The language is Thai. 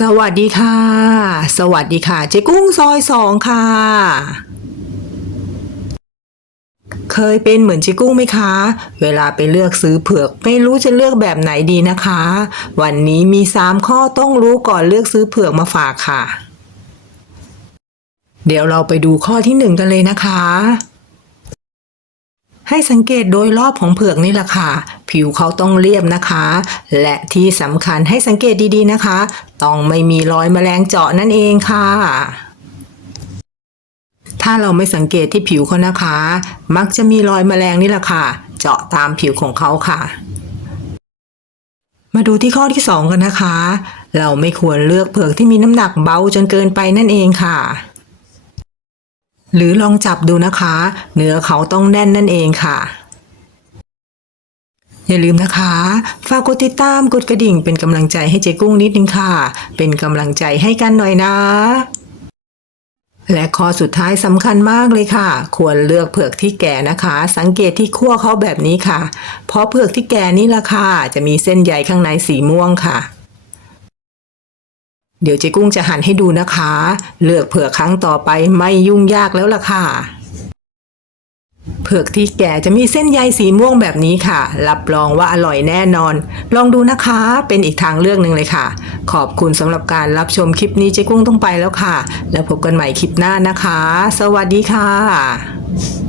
สวัสดีค่ะ สวัสดีค่ะ เจ๊กุ้งซอยสองค่ะ เคยเป็นเหมือนเจ๊กุ้งไหมคะ เวลาไปเลือกซื้อเผือก ไม่รู้จะเลือกแบบไหนดีนะคะ วันนี้มี 3 ข้อต้องรู้ก่อนเลือกซื้อเผือกมาฝากค่ะ เดี๋ยวเราไปดูข้อที่หนึ่งกันเลยนะคะ ให้สังเกตโดยรอบของเผือกนี่แหละค่ะ ผิวเขาต้องเรียบนะคะ และที่สำคัญให้สังเกตดีๆนะคะ ต้องไม่มีรอยแมลงเจาะนั่นเองค่ะ ถ้าเราไม่สังเกตที่ผิวเขานะคะ มักจะมีรอยแมลงนี่แหละค่ะ เจาะตามผิวของเขาค่ะ มาดูที่ข้อที่สองกันนะคะ เราไม่ควรเลือกเผือกที่มีน้ำหนักเบาจนเกินไปนั่นเองค่ะ หรือลองจับดูนะคะ เนื้อเขาต้องแน่นนั่นเองค่ะ อย่าลืมนะคะ ฝากกดติดตามกดกระดิ่งเป็นกำลังใจให้เจ๊กุ้งนิดนึงค่ะ เป็นกำลังใจให้กันหน่อยนะ และข้อสุดท้ายสำคัญมากเลยค่ะ ควรเลือกเผือกที่แก่นะคะ สังเกตที่ขั้วเขาแบบนี้ค่ะ เพราะเผือกที่แก่นี่ละค่ะ จะมีเส้นใยข้างในสีม่วงค่ะ เดี๋ยวเจ๊กุ้งจะหั่นให้ดูนะคะ เลือกเผือกครั้งต่อไปไม่ยุ่งยากแล้วล่ะค่ะ เผือกที่แก่จะมีเส้นใยสีม่วงแบบนี้ค่ะ รับรองว่าอร่อยแน่นอน ลองดูนะคะ เป็นอีกทางเลือกหนึ่งเลยค่ะ ขอบคุณสำหรับการรับชมคลิปนี้เจ๊กุ้งต้องไปแล้วค่ะ แล้วพบกันใหม่คลิปหน้านะคะ สวัสดีค่ะ